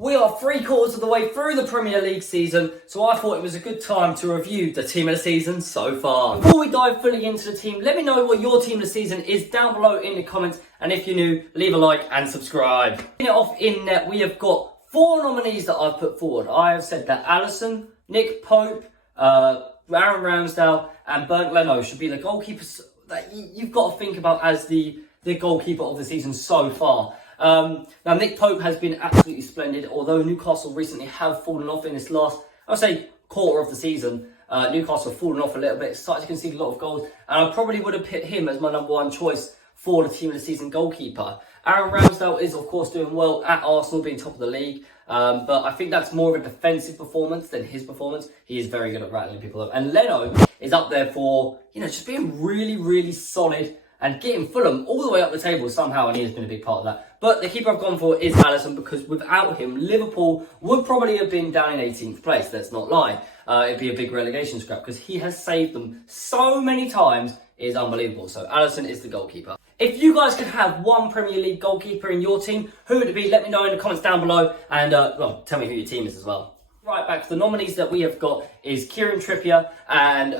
We are 3/4 of the way through the Premier League season, so I thought it was a good time to review the team of the season so far. Before we dive fully into the team, let me know what your team of the season is down below in the comments, and if you're new, leave a like and subscribe. Kicking it off in net, we have got 4 nominees that I've put forward. I have said that Alisson, Nick Pope, Aaron Ramsdale and Bernd Leno should be the goalkeepers that you've got to think about as the goalkeeper of the season so far. Now, Nick Pope has been absolutely splendid, although Newcastle recently have fallen off in this last, I would say, quarter of the season. Newcastle have fallen off a little bit, started to concede a lot of goals, and I probably would have picked him as my number 1 choice for the team of the season goalkeeper. Aaron Ramsdale is, of course, doing well at Arsenal, being top of the league, but I think that's more of a defensive performance than his performance. He is very good at rattling people up. And Leno is up there for, just being really, really solid and getting Fulham all the way up the table somehow, and he has been a big part of that. But the keeper I've gone for is Alisson, because without him, Liverpool would probably have been down in 18th place, let's not lie. It'd be a big relegation scrap, because he has saved them so many times, it is unbelievable. So Alisson is the goalkeeper. If you guys could have one Premier League goalkeeper in your team, who would it be? Let me know in the comments down below, and tell me who your team is as well. Right back, the nominees that we have got is Kieran Trippier and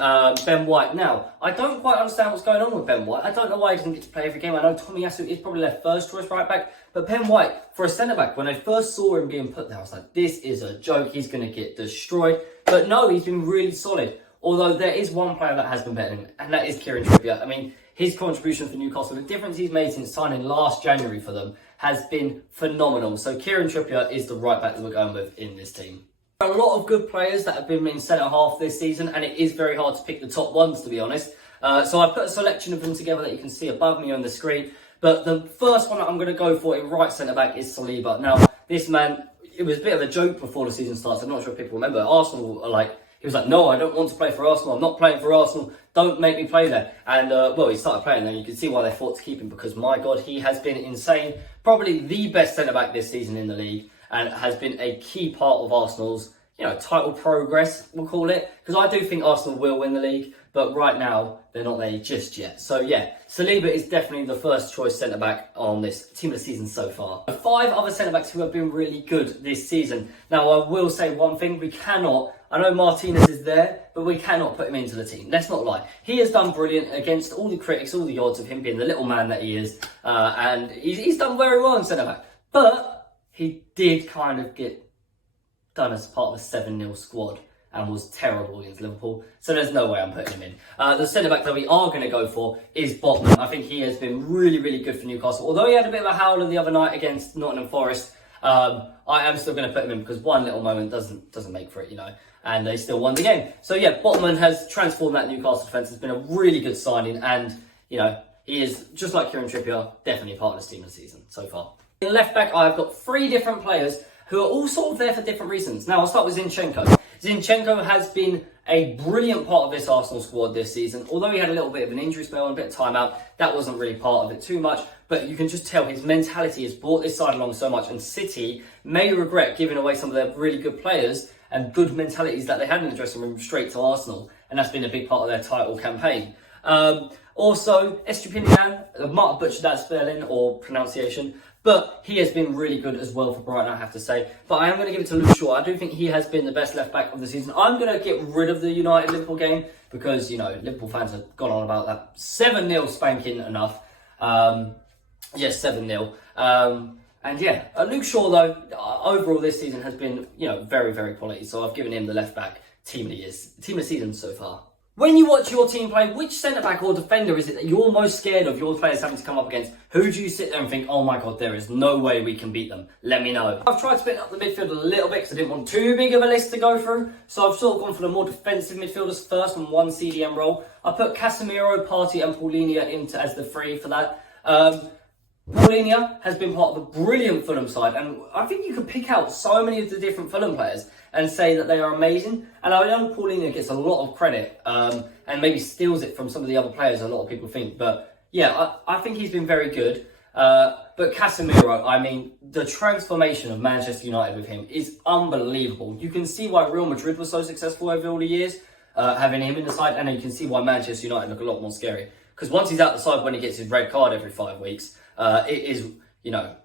Ben White. Now, I don't quite understand what's going on with Ben White. I don't know why he doesn't get to play every game. I know Tomiyasu is probably their first choice right back, but Ben White, for a centre-back, when I first saw him being put there, I was like, this is a joke. He's going to get destroyed. But no, he's been really solid. Although there is one player that has been better than him, and that is Kieran Trippier. I mean, his contribution for Newcastle, the difference he's made since signing last January for them, has been phenomenal. So Kieran Trippier is the right back that we're going with in this team. A lot of good players that have been in centre half this season, and it is very hard to pick the top ones, to be honest. So I put a selection of them together that you can see above me on the screen. But the first one that I'm going to go for in right centre back is Saliba. Now, this man, it was a bit of a joke before the season starts. I'm not sure if people remember. Arsenal are like, he was like, no, I don't want to play for Arsenal. I'm not playing for Arsenal. Don't make me play there. And, well, he started playing there. You can see why they fought to keep him, because, my God, he has been insane. Probably the best centre-back this season in the league, and has been a key part of Arsenal's, title progress, we'll call it. Because I do think Arsenal will win the league, but right now, they're not there just yet. So, yeah, Saliba is definitely the first choice centre-back on this team of the season so far. 5 other centre-backs who have been really good this season. Now, I will say one thing, I know Martinez is there, but we cannot put him into the team. Let's not lie. He has done brilliant against all the critics, all the odds of him being the little man that he is. And he's done very well in centre-back. But he did kind of get done as part of a 7-0 squad and was terrible against Liverpool. So there's no way I'm putting him in. The centre-back that we are going to go for is Botman. I think he has been really, really good for Newcastle. Although he had a bit of a howler the other night against Nottingham Forest, I am still going to put him in, because one little moment doesn't make for it, and they still won the game. So yeah, Botman has transformed that Newcastle defence. It's been a really good signing, and he is, just like Kieran Trippier, definitely part of this team of the season so far. In left back, I've got 3 different players who are all sort of there for different reasons. Now, I'll start with Zinchenko. Zinchenko has been a brilliant part of this Arsenal squad this season. Although he had a little bit of an injury spell and a bit of time out, that wasn't really part of it too much. But you can just tell his mentality has brought this side along so much, and City may regret giving away some of their really good players and good mentalities that they had in the dressing room straight to Arsenal. And that's been a big part of their title campaign. Also, Estupiñán, I might have butchered that spelling or pronunciation, but he has been really good as well for Brighton, I have to say. But I am going to give it to Luke Shaw. I do think he has been the best left-back of the season. I'm going to get rid of the United-Liverpool game, because, Liverpool fans have gone on about that 7-0 spanking enough. Yes, 7-0. And yeah, Luke Shaw, though, overall this season has been, very, very quality. So I've given him the left-back team of the season so far. When you watch your team play, which centre-back or defender is it that you're most scared of your players having to come up against? Who do you sit there and think, oh my God, there is no way we can beat them? Let me know. I've tried to split up the midfield a little bit because I didn't want too big of a list to go through. So I've sort of gone for the more defensive midfielders first on one CDM role. I put Casemiro, Partey and Paulinho into as the 3 for that. Paulinho has been part of a brilliant Fulham side, and I think you could pick out so many of the different Fulham players and say that they are amazing. And I know Paulinho gets a lot of credit and maybe steals it from some of the other players, a lot of people think. But yeah, I think he's been very good. But Casemiro, I mean, the transformation of Manchester United with him is unbelievable. You can see why Real Madrid was so successful over all the years, having him in the side, and then you can see why Manchester United look a lot more scary. Because once he's out the side when he gets his red card every 5 weeks, it is,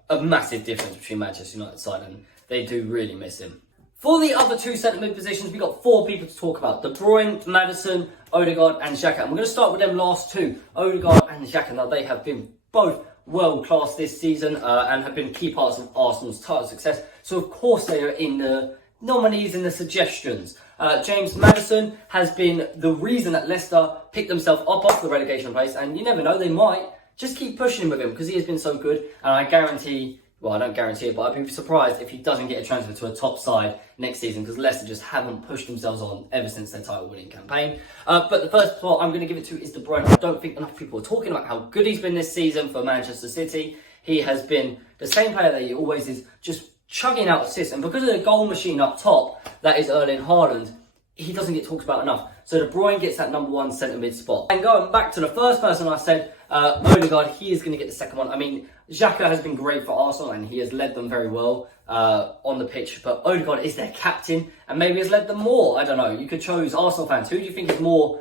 a massive difference between Manchester United's side they do really miss him. For the other two centre mid positions, we've got 4 people to talk about. De Bruyne, Maddison, Odegaard and Xhaka. And we're going to start with them last two, Odegaard and Xhaka. Now, they have been both world-class this season and have been key parts of Arsenal's title success. So, of course, they are in the nominees and the suggestions. James Maddison has been the reason that Leicester picked themselves up off the relegation place. And you never know, they might just keep pushing him with him because he has been so good. And I guarantee... Well, I don't guarantee it, but I'd be surprised if he doesn't get a transfer to a top side next season because Leicester just haven't pushed themselves on ever since their title-winning campaign. But the first spot I'm going to give it to is De Bruyne. I don't think enough people are talking about how good he's been this season for Manchester City. He has been the same player that he always is, just chugging out assists. And because of the goal machine up top, that is Erling Haaland, he doesn't get talked about enough. So De Bruyne gets that number 1 centre-mid spot. And going back to the first person I said, Odegaard, he is going to get the second one. I mean, Xhaka has been great for Arsenal and he has led them very well on the pitch. But Odegaard is their captain and maybe has led them more. I don't know. You could choose Arsenal fans. Who do you think is more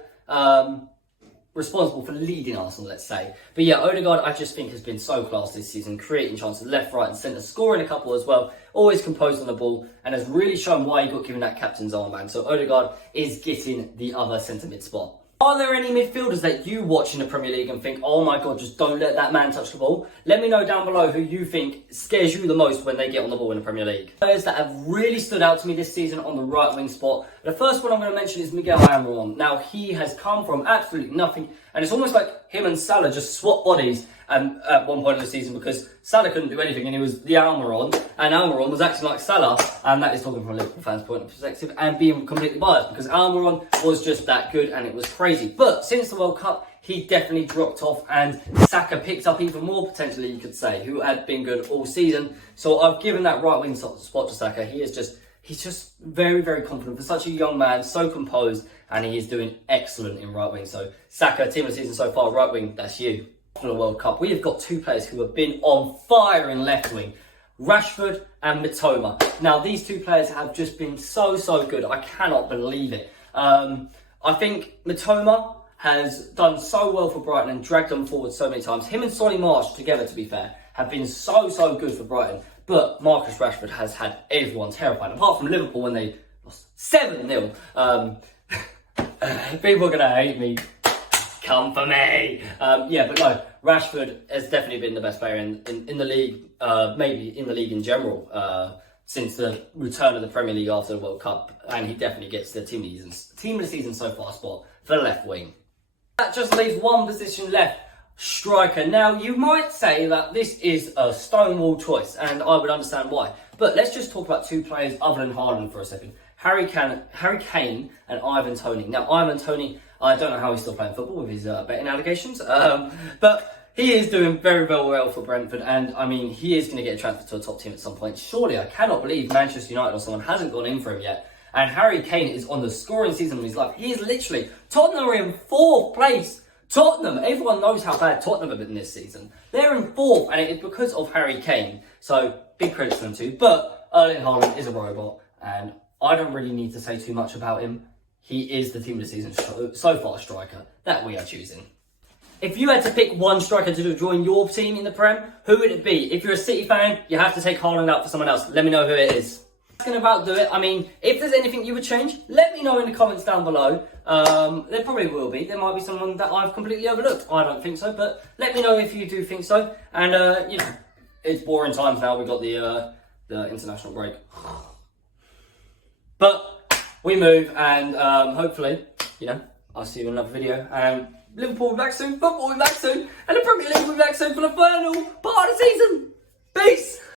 responsible for leading Arsenal, let's say? But yeah, Odegaard, I just think has been so class this season, creating chances left, right and centre, scoring a couple as well, always composed on the ball, and has really shown why he got given that captain's armband. So Odegaard is getting the other centre-mid spot. Are there any midfielders that you watch in the Premier League and think, oh my God, just don't let that man touch the ball? Let me know down below who you think scares you the most when they get on the ball in the Premier League. Players that have really stood out to me this season on the right wing spot. The first one I'm going to mention is Miguel Almiron. Now, he has come from absolutely nothing, and it's almost like him and Salah just swapped bodies at one point of the season because Salah couldn't do anything and he was the Almiron, and Almiron was acting like Salah, and that is talking from a Liverpool fan's point of perspective and being completely biased because Almiron was just that good and it was crazy. But since the World Cup, he definitely dropped off and Saka picked up even more potentially, you could say, who had been good all season. So I've given that right wing spot to Saka. He's just very, very confident for such a young man, so composed, and he is doing excellent in right wing. So Saka, team of the season so far, right wing, that's you. For the World Cup, we have got 2 players who have been on fire in left wing, Rashford and Mitoma. Now, these 2 players have just been so good. I cannot believe it. I think Mitoma has done so well for Brighton and dragged them forward so many times. Him and Solly March together, to be fair, have been so good for Brighton. But Marcus Rashford has had everyone terrified, apart from Liverpool when they lost 7-0. People are going to hate me. Come for me. Yeah, but no, Rashford has definitely been the best player in the league, maybe in the league in general, since the return of the Premier League after the World Cup. And he definitely gets the team of the season so far spot for the left wing. That just leaves one position left, striker. Now, you might say that this is a stonewall choice, and I would understand why. But let's just talk about 2 players other than Haaland for a second. Harry Kane and Ivan Toney. Now, Ivan Toney, I don't know how he's still playing football with his betting allegations, but he is doing very well for Brentford, and I mean, he is going to get a transfer to a top team at some point. Surely, I cannot believe Manchester United or someone hasn't gone in for him yet. And Harry Kane is on the scoring season of his life. He is literally, Tottenham are in 4th place. Tottenham, everyone knows how bad Tottenham have been this season. They're in 4th, and it is because of Harry Kane. So, big credit to them too. But Erling Haaland is a robot, and I don't really need to say too much about him. He is the team of the season so far striker that we are choosing. If you had to pick one striker to join your team in the Prem, who would it be? If you're a City fan, you have to take Haaland out for someone else. Let me know who it is. That's going to about do it. I mean, if there's anything you would change, let me know in the comments down below. There probably will be. There might be someone that I've completely overlooked. I don't think so, but let me know if you do think so. And, you know, it's boring times now. We've got the international break. But we move, and hopefully, you know, I'll see you in another video. And Liverpool will be back soon, football will be back soon, and the Premier League will be back soon for the final part of the season. Peace!